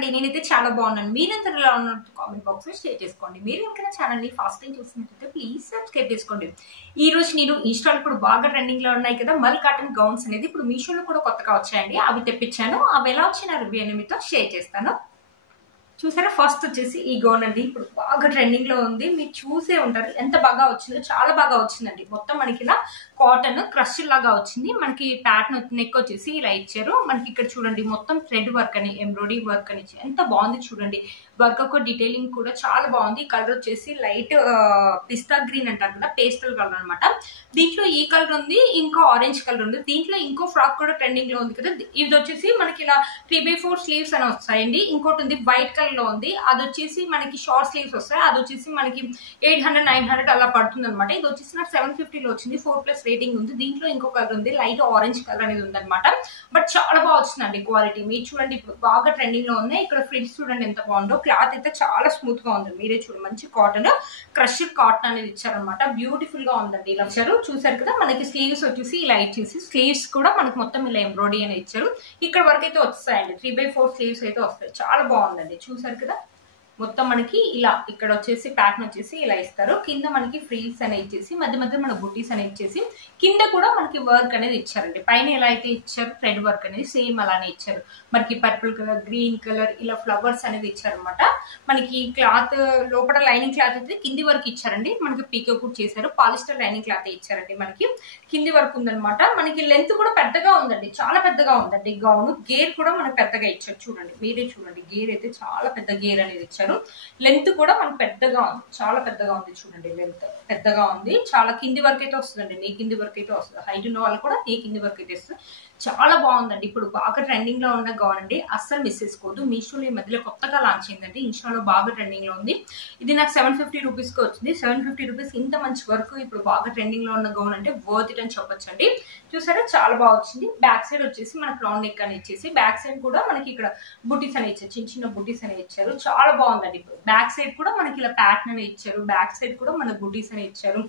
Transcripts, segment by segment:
అండి నేనైతే చాలా బాగున్నాను. మీరెంత ఎలా ఉన్నట్టు కామెంట్ బాక్స్ లో షేర్ చేసుకోండి. మీరు ఇంకా ఛానల్ ని ఫస్ట్ టైం చూసినట్లయితే ప్లీజ్ సబ్స్క్రైబ్ చేసుకోండి. ఈ రోజు నేను ఇన్స్టాల్ ఇప్పుడు బాగా ట్రెండింగ్ లో ఉన్నాయి కదా మల్ కాటన్ గౌన్స్ అనేది ఇప్పుడు మీషోలో కూడా కొత్తగా వచ్చాయండి. అవి తెప్పించాను. అవి ఎలా వచ్చిన రివ్యూ అని మీతో షేర్ చేస్తాను. చూసారా, ఫస్ట్ వచ్చేసి ఈ గౌన్ అండి. ఇప్పుడు బాగా ట్రెండింగ్ లో ఉంది. మీరు చూసే ఉంటారు ఎంత బాగా వచ్చిందో. చాలా బాగా వచ్చిందండి. మొత్తం మనకి ఇలా కాటన్ క్రష్ లాగా వచ్చింది. మనకి ప్యాటర్న్ నెక్ వచ్చేసి ఇలా ఇచ్చారు. మనకి ఇక్కడ చూడండి మొత్తం థ్రెడ్ వర్క్ అని ఎంబ్రాయిడరీ వర్క్ అని ఎంత బాగుంది చూడండి. వర్క్ ఒక డీటెయిలింగ్ కూడా చాలా బాగుంది. కలర్ వచ్చేసి లైట్ పిస్తా గ్రీన్ అంటారు కదా, పేస్టల్ కలర్ అనమాట. దీంట్లో ఈ కలర్ ఉంది, ఇంకా ఆరెంజ్ కలర్ ఉంది. దీంట్లో ఇంకో ఫ్రాక్ కూడా ట్రెండింగ్ లో ఉంది కదా, ఇది వచ్చేసి మనకి ఇలా 3/4 స్లీవ్స్ అని వస్తాయండి. ఇంకోటి ఉంది వైట్ కలర్ లో ఉంది, అది వచ్చేసి మనకి షార్ట్ స్లీవ్స్ వస్తాయి. అది వచ్చేసి మనకి 800-900 అలా పడుతుంది అనమాట. ఇది వచ్చేసి నాకు 750 లో వచ్చింది. 4+ రేటింగ్ ఉంది. దీంట్లో ఇంకో కలర్ ఉంది, లైట్ ఆరెంజ్ కలర్ అనేది ఉంది అనమాట. బట్ చాలా బాగా వచ్చిందండి క్వాలిటీ. మీరు చూడండి ఇప్పుడు బాగా ట్రెండింగ్ లో ఉన్నాయి. ఇక్కడ ఫ్రిల్స్ చూడండి ఎంత బాగుందో. క్లాత్ అయితే చాలా స్మూత్ గా ఉంది. మీరే చూడండి, మంచి కాటన్ క్రష్ కాటన్ అనేది ఇచ్చారనమాట. బ్యూటిఫుల్ గా ఉందండి. ఇలా ఇచ్చారు చూసారు కదా. మనకి స్లీవ్స్ వచ్చేసి ఇలా ఇచ్చేసి స్లీవ్స్ కూడా మనకి మొత్తం ఇలా ఎంబ్రాయిడరీ అని ఇచ్చారు. ఇక్కడ వరకు అయితే వస్తాయండి. 3/4 స్లీవ్స్ అయితే వస్తాయి. చాలా బాగుందండి. చూసారు కదా, మొత్తం మనకి ఇలా ఇక్కడ వచ్చేసి ప్యాటర్న్ వచ్చేసి ఇలా ఇస్తారు. కింద మనకి ఫ్రీల్స్ అనేది ఇచ్చేసి మధ్య మధ్య మన బుట్టీస్ అనేది ఇచ్చేసి కింద కూడా మనకి వర్క్ అనేది ఇచ్చారండి. పైన ఎలా అయితే ఇచ్చారు థ్రెడ్ వర్క్ అనేది సేమ్ అలానే ఇచ్చారు. మనకి పర్పుల్ కలర్, గ్రీన్ కలర్ ఇలా ఫ్లవర్స్ అనేది ఇచ్చారనమాట. మనకి క్లాత్ లోపల లైనింగ్ క్లాత్ అయితే కింది వరకు ఇచ్చారండి. మనకి పీకో కూడా చేశారు. పాలిస్టర్ లైనింగ్ క్లాత్ ఇచ్చారండి. మనకి కింది వరకు ఉందనమాట. మనకి లెంత్ కూడా పెద్దగా ఉందండి, చాలా పెద్దగా ఉందండి గౌన్. గేర్ కూడా మనకు పెద్దగా ఇచ్చారు. చూడండి, మీరే చూడండి, గేర్ అయితే చాలా పెద్ద గేర్ అనేది ఇచ్చారు. లెంత్ కూడా మనకు పెద్దగా ఉంది, చాలా పెద్దగా ఉంది. చూడండి, లెంత్ పెద్దగా ఉంది. చాలా కింది వరకు అయితే వస్తుందండి. నీ కింది వరకు అయితే వస్తుంది. హైట్ ఉన్న వాళ్ళు కూడా నీ కింది వరకు అయితే వస్తుంది. చాలా బాగుందండి. ఇప్పుడు బాగా ట్రెండింగ్ లో ఉన్న గౌన్ అండి. అస్సలు మిస్ చేసుకోవద్దు. మీషోలో ఈ మధ్యలో కొత్తగా లాంచ్ అయిందండి. ఇన్స్టాలో బాగా ట్రెండింగ్ లో ఉంది. ఇది నాకు 750 రూపీస్ కి వచ్చింది. 750 రూపీస్ ఇంత మంచి వర్క్ ఇప్పుడు బాగా ట్రెండింగ్ లో ఉన్న గౌన్ అంటే వర్త్ ఇట్ అని చెప్పొచ్చండి. చూసారా, చాలా బాగా వచ్చింది. బ్యాక్ సైడ్ వచ్చేసి మనకు రౌండ్ నెక్ అని ఇచ్చేసి బ్యాక్ సైడ్ కూడా మనకి ఇక్కడ బుటీస్ అని ఇచ్చారు. చిన్న చిన్న బుటీస్ అని ఇచ్చారు. చాలా బాగుందండి. బ్యాక్ సైడ్ కూడా మనకి ఇలా ప్యాటర్న్ అని ఇచ్చారు. బ్యాక్ సైడ్ కూడా మనకు బుటీస్ అని ఇచ్చారు.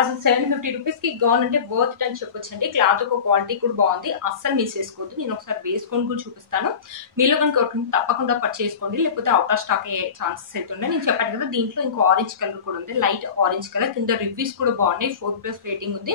అసలు 750 రూపీస్ కి గౌన్ అంటే వర్త్ ఇట్ అని చెప్పొచ్చండి. క్లాత్ ఒక క్వాలిటీ కూడా బాగుంది. అస్సలు మిస్ చేసుకోవద్దు. నేను ఒకసారి వేసుకొని కూడా చూపిస్తాను. మీలో కనుక తప్పకుండా పర్చేస్ చేసుకోండి, లేకపోతే అవుట్ ఆఫ్ స్టాక్ అయ్యే ఛాన్సెస్ అయితే ఉన్నాయి. నేను చెప్పాను కదా, దీంట్లో ఇంకో ఆరెంజ్ కలర్ కూడా ఉంది, లైట్ ఆరెంజ్ కలర్. కింద రివ్యూస్ కూడా బాగున్నాయి. 4+ రేటింగ్ ఉంది.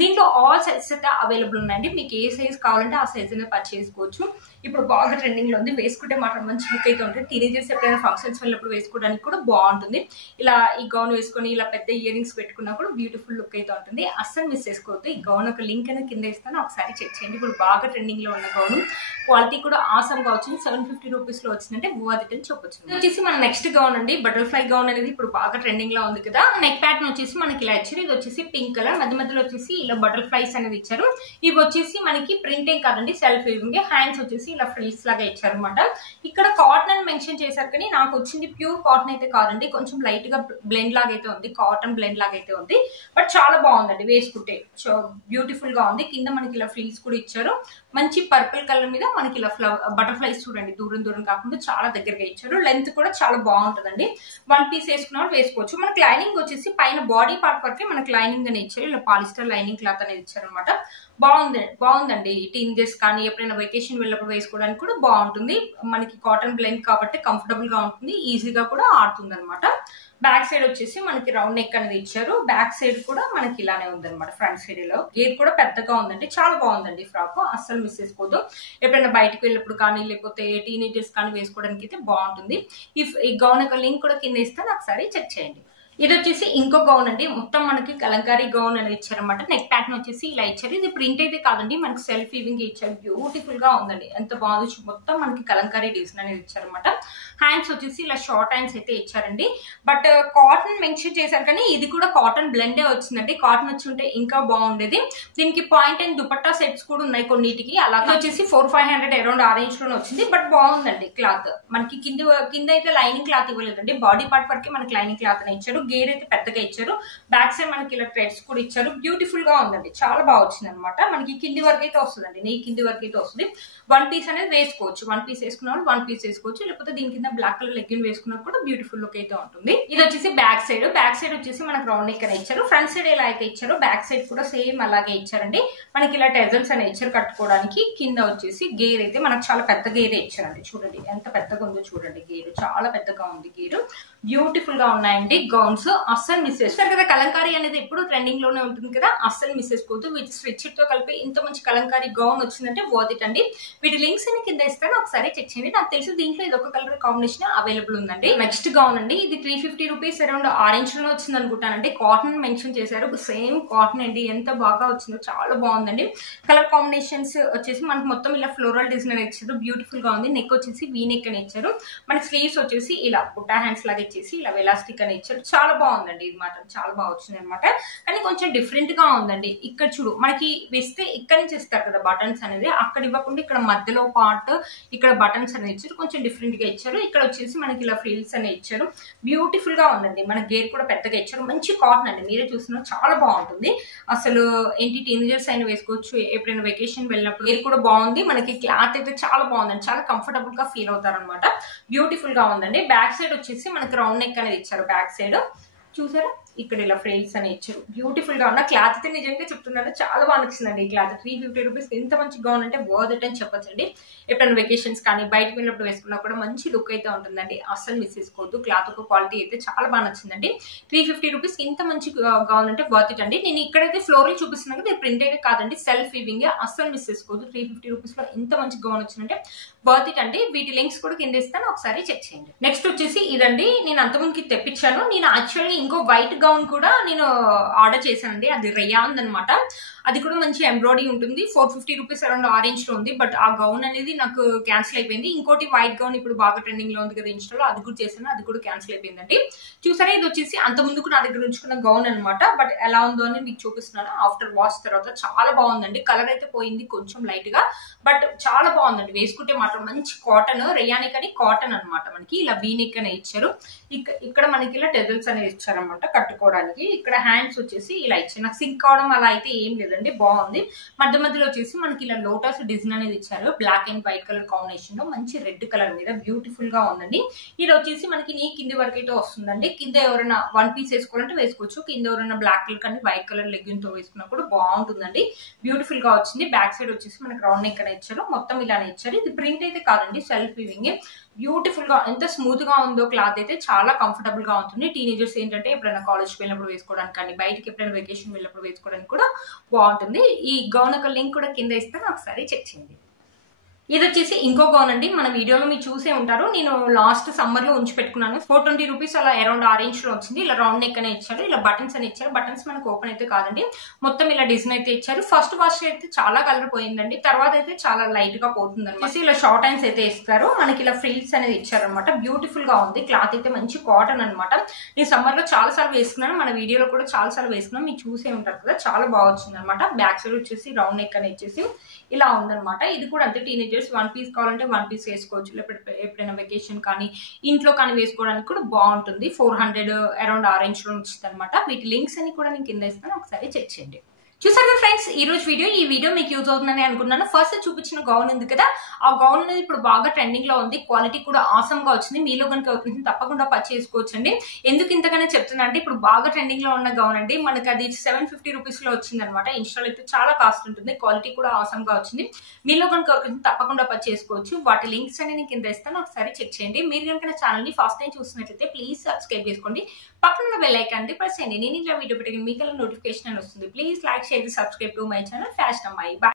దీంట్లో ఆల్ సైజెస్ అయితే అవైలబుల్ ఉన్నాయండి. మీకు ఏ సైజ్ కావాలంటే ఆ సైజ్ అనేది పర్చేస్ చేసుకోవచ్చు. ఇప్పుడు బాగా ట్రెండింగ్ లో ఉంది. వేసుకుంటే మాత్రం మంచి లుక్ అయితే ఉంటుంది. టీనేజర్స్ ఎప్పుడైనా ఫంక్షన్స్ వెళ్ళినప్పుడు వేసుకోవడానికి కూడా బాగుంటుంది. ఇలా ఈ గౌన్ వేసుకొని ఇలా పెద్ద ఇయర్ రింగ్స్ పెట్టుకున్నా కూడా బ్యూటిఫుల్ లుక్ అయితే ఉంటుంది. అస్సలు మిస్ చేసుకోవద్దు. ఈ గౌన్ ఒక లింక్ అనేది కింద ఇస్తాను, ఒకసారి చెక్ చేయండి. ఇప్పుడు బాగా ట్రెండింగ్ లో ఉన్న గౌన్ క్వాలిటీ కూడా ఆసమ్ గా వచ్చింది. 750 రూపీస్ లో వచ్చిందంటే వర్త్ ఇట్ అని చెప్పొచ్చు. వచ్చేసి మన నెక్స్ట్ గౌన్ అండి. బటర్ఫ్లై గౌన్ అనేది ఇప్పుడు బాగా ట్రెండింగ్ లో ఉంది కదా. నెక్ ప్యాటర్న్ వచ్చేసి మనకి ఇలా ఇచ్చారు. ఇది వచ్చేసి పింక్ కలర్, మధ్య మధ్యలో వచ్చేసి ఇలా బటర్ఫ్లైస్ అనేది ఇచ్చారు. ఇవి వచ్చేసి మనకి ప్రింటింగ్ కాదండి, సెల్ఫ్ వీవింగ్. హ్యాండ్స్ వచ్చేసి ఇలా ఫ్రిల్స్ లాగా ఇచ్చారు అనమాట. ఇక్కడ కాటన్ అని మెన్షన్ చేశారు, కానీ నాకు వచ్చింది ప్యూర్ కాటన్ అయితే కాదండి. కొంచెం లైట్ గా బ్లెండ్ లాగా అయితే ఉంది, కాటన్ బ్లెండ్ లాగా అయితే ఉంది. బట్ చాలా బాగుందండి వేసుకుంటే. సో బ్యూటిఫుల్ గా ఉంది. కింద మనకి ఇలా ఫ్రిల్స్ కూడా ఇచ్చారు. మంచి పర్పుల్ కలర్ మీద మనకి ఇలా బటర్ఫ్లైస్ చూడండి, దూరం దూరం కాకుండా చాలా దగ్గరగా ఇచ్చారు. లెంత్ కూడా చాలా బాగుంటుందండి. 1 పీస్ వేసుకున్న వేసుకోవచ్చు. మనకి లైనింగ్ వచ్చేసి పైన బాడీ పార్ట్ వరకే మనకి లైనింగ్ అని ఇచ్చారు. ఇలా పాలిస్టర్ లైనింగ్ క్లాత్ అనేది ఇచ్చారు అనమాట. బాగుందండి. టీనేజర్స్ కానీ ఎప్పుడైనా వెకేషన్ వెళ్ళినప్పుడు వేసుకోవడానికి కూడా బాగుంటుంది. మనకి కాటన్ బ్లెండ్ కాబట్టి కంఫర్టబుల్ గా ఉంటుంది, ఈజీగా కూడా ఆడుతుంది అనమాట. బ్యాక్ సైడ్ వచ్చేసి మనకి రౌండ్ నెక్ అనేది ఇచ్చారు. బ్యాక్ సైడ్ కూడా మనకి ఇలానే ఉందన్నమాట. ఫ్రంట్ సైడ్ లో గేర్ కూడా పెద్దగా ఉందండి. చాలా బాగుందండి ఫ్రాక్. అస్సలు మిస్ చేసుకోవద్దు. ఎప్పుడైనా బయటకు వెళ్ళినప్పుడు కానీ లేకపోతే టీనేజర్స్ కానీ వేసుకోవడానికి అయితే బాగుంటుంది. ఈ గౌన్ యొక్క లింక్ కూడా కింద ఇస్తే ఒకసారి చెక్ చేయండి. ఇది వచ్చేసి ఇంకో గౌన్ అండి. మొత్తం మనకి కలంకారీ గౌన్ అనేది ఇచ్చారనమాట. నెక్ ప్యాటర్న్ వచ్చేసి ఇలా ఇచ్చారు. ఇది ప్రింట్ అయితే కాదండి, మనకి సెల్ఫ్ వీవింగ్ ఇచ్చారు. బ్యూటిఫుల్ గా ఉందండి, ఎంత బాగుంది. మొత్తం మనకి కలంకారీ డిజైన్ అనేది ఇచ్చారనమాట. హ్యాండ్స్ వచ్చేసి ఇలా షార్ట్ హ్యాండ్స్ అయితే ఇచ్చారండి. బట్ కాటన్ మెన్షన్ చేశారు, కానీ ఇది కూడా కాటన్ బ్లెండే వచ్చిందండి. కాటన్ వచ్చి ఉంటే ఇంకా బాగుండేది. దీనికి పాయింట్ అండ్ దుపట్టా సెట్స్ కూడా ఉన్నాయి కొన్నిటికి. అలాగే వచ్చేసి 400-500 అరౌండ్ ఆ రేంజ్ లోనే వచ్చింది. బట్ బాగుందండి క్లాత్. మనకి కింద అయితే లైనింగ్ క్లాత్ ఇవ్వలేదండి. బాడీ పార్ట్ వరకే మనకి లైనింగ్ క్లాత్ అని ఇచ్చారు. గేర్ అయితే పెద్దగా ఇచ్చారు. బ్యాక్ సైడ్ మనకి ఇలా థ్రెడ్స్ కూడా ఇచ్చారు. బ్యూటిఫుల్ గా ఉందండి, చాలా బాగా వచ్చింది అనమాట. మనకి కింది వరకు అయితే వస్తుందండి, నీ కింది వరకు అయితే వస్తుంది. వన్ పీస్ అనేది వేసుకోవచ్చు, వన్ పీస్ వేసుకున్న వాళ్ళు వన్ పీస్ వేసుకోవచ్చు, లేకపోతే దీని కింద బ్లాక్ కలర్ లెగ్గిన్ వేసుకున్నా కూడా బ్యూటిఫుల్ లుక్ అయితే ఉంటుంది. ఇది వచ్చేసి బ్యాక్ సైడ్ వచ్చేసి మనకు రౌండ్ నెక్ అని ఇచ్చారు. ఫ్రంట్ సైడ్ ఎలా అయితే ఇచ్చారో బ్యాక్ సైడ్ కూడా సేమ్ అలాగే ఇచ్చారండి. మనకి ఇలా టెజల్స్ అని ఇచ్చారు కట్టుకోవడానికి. కింద వచ్చేసి గేర్ అయితే మనకు చాలా పెద్ద గేరే ఇచ్చారండి. చూడండి ఎంత పెద్దగా ఉందో చూడండి, గేరు చాలా పెద్దగా ఉంది. గేరు బ్యూటిఫుల్ గా ఉన్నాయండి గౌన్స్. అస్సలు మిస్ చేస్తారు కదా, కలంకారీ అనేది ఎప్పుడు ట్రెండింగ్ లోనే ఉంటుంది కదా, అస్సలు మిస్ చేసుకోవద్దు. వీటి స్ట్రెచ్ తో కలిపి ఇంత మంచి కలంకారీ గౌన్ వచ్చిందంటే వర్త్ ఇట్ అండి. వీటి లింక్స్ అని కింద ఇస్తాను, ఒకసారి చెక్ చేయండి. నాకు తెలిసి దీంట్లో ఇది ఒక కలర్ కాంబినేషన్ అవైలబుల్ ఉందండి. నెక్స్ట్ గౌన్ అండి, ఇది 350 రూపీస్ అరౌండ్ ఆరెంజ్ లో వచ్చింది అనుకుంటానండి. కాటన్ మెన్షన్ చేశారు, సేమ్ కాటన్ అండి. ఎంత బాగా వచ్చిందో, చాలా బాగుందండి. కలర్ కాంబినేషన్స్ వచ్చేసి మనకు మొత్తం ఇలా ఫ్లోరల్ డిజైన్ ఇచ్చారు, బ్యూటిఫుల్ గా ఉంది. నెక్ వచ్చేసి వీ నెక్ అని ఇచ్చారు. మనకి స్లీవ్స్ వచ్చేసి ఇలా బుట్టా హ్యాండ్స్ లాగా ఇచ్చేసి ఇలా ఎలాస్టిక్ అని ఇచ్చారు. చాలా బాగుందండి, ఇది మాత్రం చాలా బాగా వచ్చింది అనమాట. కానీ కొంచెం డిఫరెంట్ గా ఉందండి. ఇక్కడ చూడు, మనకి వేస్తే ఇక్కడ నుంచి ఇస్తారు కదా బటన్స్ అనేది, అక్కడ ఇవ్వకుండా ఇక్కడ మధ్యలో పార్ట్ ఇక్కడ బటన్స్ అనేది ఇచ్చారు. కొంచెం డిఫరెంట్ గా ఇచ్చారు. ఇక్కడ వచ్చేసి మనకి ఇలా ఫ్రిల్స్ అని ఇచ్చారు. బ్యూటిఫుల్ గా ఉందండి. మన గేర్ కూడా పెద్దగా ఇచ్చారు. మంచి కాటన్ అండి, మీరే చూస్తున్నారు, చాలా బాగుంటుంది. అసలు ఏంటి టీనేజర్స్ అయినా వేసుకోవచ్చు, ఎప్పుడైనా వెకేషన్ వెళ్ళినప్పుడు. గేర్ కూడా బాగుంది. మనకి క్లాత్ అయితే చాలా బాగుందండి, చాలా కంఫర్టబుల్ గా ఫీల్ అవుతారు అనమాట. బ్యూటిఫుల్ గా ఉందండి. బ్యాక్ సైడ్ వచ్చేసి మనకి రౌండ్ నెక్ అనేది ఇచ్చారు. బ్యాక్ సైడ్ చూసారా, ఇక్కడ ఇలా ఫ్రిల్స్ అని ఇచ్చారు. బ్యూటిఫుల్ గా ఉన్న క్లాత్ అయితే నిజంగా చెప్తున్నాను, చాలా బాగా నచ్చిందండి ఈ క్లాత్. 350 రూపీస్ ఎంత మంచి గౌన్ అంటే వర్త్ ఇట్ అని చెప్పొచ్చండి. ఎప్పుడైనా వెకేషన్స్ కానీ బయటకు వెళ్ళినప్పుడు వేసుకున్నా కూడా మంచి లుక్ అయితే ఉంటుందండి. అస్సలు మిస్ చేసుకోవద్దు. క్లాత్ ఒక క్వాలిటీ అయితే చాలా బాగా నచ్చిందండి. 350 రూపీస్ ఇంత మంచి గౌన్ అంటే వర్త్ ఇట్ అండి. నేను ఇక్కడైతే ఫ్లోరల్ చూపిస్తున్నాను కదా, ప్రింట్ అయితే కాదండి, సెల్ఫ్ వీవింగ్. అస్సలు మిస్ చేసుకోవద్దు. 350 రూపీస్ లో ఇంత మంచి గౌన్ వచ్చిందంటే వర్త్ ఇట్ అండి. వీటి లింక్స్ కూడా కింద ఇస్తాను, ఒకసారి చెక్ చేయండి. నెక్స్ట్ వచ్చేసి ఇదండి, నేను అంతకుముందుకి తెప్పించాను. నేను యాక్చువల్లీ ఇంకో వైట్ గౌన్ కూడా నేను ఆర్డర్ చేశానండి. అది రేయాన్ అనమాట. అది కూడా మంచి ఎంబ్రాయిడరీ ఉంటుంది. 450 రూపీస్ అరౌండ్ ఆరెంజ్ లో ఉంది. బట్ ఆ గౌన్ అనేది నాకు క్యాన్సిల్ అయిపోయింది. ఇంకోటి వైట్ గౌన్ ఇప్పుడు బాగా ట్రెండింగ్ లో ఉంది కదా ఇన్స్టాలో, అది కూడా చేశాను, అది కూడా క్యాన్సిల్ అయిపోయిందండి. చూసారా, ఇది వచ్చేసి అంత ముందుకు నా దగ్గర ఉంచుకున్న గౌన్ అనమాట. బట్ ఎలా ఉందో అని మీకు చూపిస్తున్నాను. ఆఫ్టర్ వాష్ తర్వాత చాలా బాగుందండి. కలర్ అయితే పోయింది కొంచెం లైట్ గా, బట్ చాలా బాగుందండి. వేసుకుంటే మాత్రం మంచి కాటన్, రేయాని కానీ కాటన్ అనమాట. మనకి ఇలా వీనెక్ అనే ఇచ్చారు. ఇక్కడ మనకి ఇలా టెజల్స్ అనేది ఇచ్చారనమాట కట్టుకోవడానికి. ఇక్కడ హ్యాండ్స్ వచ్చేసి ఇలా ఇచ్చారు. నాకు సింక్ అవడం అలా అయితే ఏం లేదండి, బాగుంది. మధ్య మధ్యలో వచ్చేసి మనకి ఇలా లోటస్ డిజైన్ అనేది ఇచ్చారు. Black and white colour combination లో మంచి రెడ్ కలర్ మీద బ్యూటిఫుల్ గా ఉందండి. ఇది వచ్చేసి మనకి నీ కింది వరకు అయితే వస్తుందండి. కింద ఎవరైనా వన్ పీస్ వేసుకోవాలంటే వేసుకోవచ్చు. కింద ఎవరైనా బ్లాక్ కలర్ కానీ వైట్ కలర్ లెగ్గిన్ తో వేసుకున్నా కూడా బాగుంటుందండి. బ్యూటిఫుల్ గా వచ్చింది. బ్యాక్ సైడ్ వచ్చేసి మనకి రౌండ్ నెక్ అని ఇచ్చారు. మొత్తం ఇలానే ఇచ్చారు. ఇది ప్రింట్ అయితే కాదండి, సెల్ఫ్ వీవింగ్. బ్యూటిఫుల్ గా, ఎంత స్మూత్ గా ఉందో క్లాత్ అయితే, చాలా కంఫర్టబుల్ గా ఉంటుంది. టీనేజర్స్ ఏంటంటే ఎప్పుడైనా కాలేజ్కి వెళ్ళినప్పుడు వేసుకోవడానికి కానీ బయటకి ఎప్పుడైనా వెకేషన్ వెళ్ళినప్పుడు వేసుకోవడానికి కూడా బాగుంటుంది. ఈ గౌన్ ఒక లింక్ కూడా కింద ఇస్తాను, ఒకసారి చెక్ చేయండి. ఇది వచ్చేసి ఇంకో గౌన్ అండి. మన వీడియోలో మీరు చూసే ఉంటారు, నేను లాస్ట్ సమ్మర్ లో ఉంచి పెట్టుకున్నాను. 420 రూపీస్ అలా అరౌండ్ ఆరెంజ్ లో వచ్చింది. ఇలా రౌండ్ నెక్ అనే ఇచ్చారు. ఇలా బటన్స్ అని ఇచ్చారు. బటన్స్ మనకు ఓపెన్ అయితే కాదండి, మొత్తం ఇలా డిజైన్ అయితే ఇచ్చారు. ఫస్ట్ వాష్ అయితే చాలా కలర్ పోయిందండి, తర్వాత అయితే చాలా లైట్ గా పోతుంది అనమాట. ఇలా షార్ట్ హ్యాండ్స్ అయితే ఇస్తారు. మనకి ఇలా ఫ్రిల్స్ అనేది ఇచ్చారు అనమాట. బ్యూటిఫుల్ గా ఉంది. క్లాత్ అయితే మంచి కాటన్ అనమాట. నేను సమ్మర్ లో చాలా సార్లు వేసుకున్నాను, మన వీడియోలో కూడా చాలా సార్లు వేసుకున్నాను, మీరు చూసే ఉంటారు కదా. చాలా బాగా వచ్చింది అనమాట. బ్యాక్ సైడ్ వచ్చేసి రౌండ్ నెక్ అని ఇచ్చేసి ఇలా ఉందనమాట. ఇది కూడా అంతే, టీనేజర్స్ వన్ పీస్ కావాలంటే వన్ పీస్ వేసుకోవచ్చు. లేకపోతే ఎప్పుడైనా వెకేషన్ కానీ ఇంట్లో కానీ వేసుకోవడానికి కూడా బాగుంటుంది. 400 అరౌండ్ ఆరెంజ్ లో వచ్చింది అనమాట. వీటి లింక్స్ అని కూడా నేను కింద ఇస్తాను, ఒకసారి చెక్ చేయండి. చూసారు ఫ్రెండ్స్, ఈ వీడియో మీకు యూజ్ అవుతుందని అనుకున్నాను. ఫస్ట్ చూపించిన గౌన్ ఉంది కదా, ఆ గౌన్ అనేది ఇప్పుడు బాగా ట్రెండింగ్ లో ఉంది. క్వాలిటీ కూడా ఆసమ్ గా వచ్చింది. మీలో కనుక అవుతుంది తప్పకుండా పర్చేస్ చేసుకోవచ్చండి. ఎందుకు ఇంతగానే చెప్తున్నా అంటే, ఇప్పుడు బాగా ట్రెండింగ్ లో ఉన్న గౌన్ అండి. మనకి అది 750 రూపీస్ లో వచ్చింది అనమాట. ఇన్స్టాల్ అయితే చాలా కాస్ట్ ఉంటుంది. క్వాలిటీ కూడా ఆసమ్ గా వచ్చింది. మీలో కనుక అవుతుంది తప్పకుండా పర్చేస్ చేసుకోవచ్చు. వాటి లింక్స్ అని నేను కింద ఇస్తాను, ఒకసారి చెక్ చేయండి. మీరు కనుక ఛానల్ ని ఫస్ట్ టైం చూస్తున్నట్లయితే ప్లీజ్ సబ్స్క్రైబ్ చేసుకోండి. పక్కన బెల్ ఐకాన్ ప్రెస్ చేయండి. నేను ఇలా వీడియో పెట్టిన మీకు నోటిఫికేషన్ అని వస్తుంది. Please like, share, subscribe to my channel Fashion Ammayi. Bye.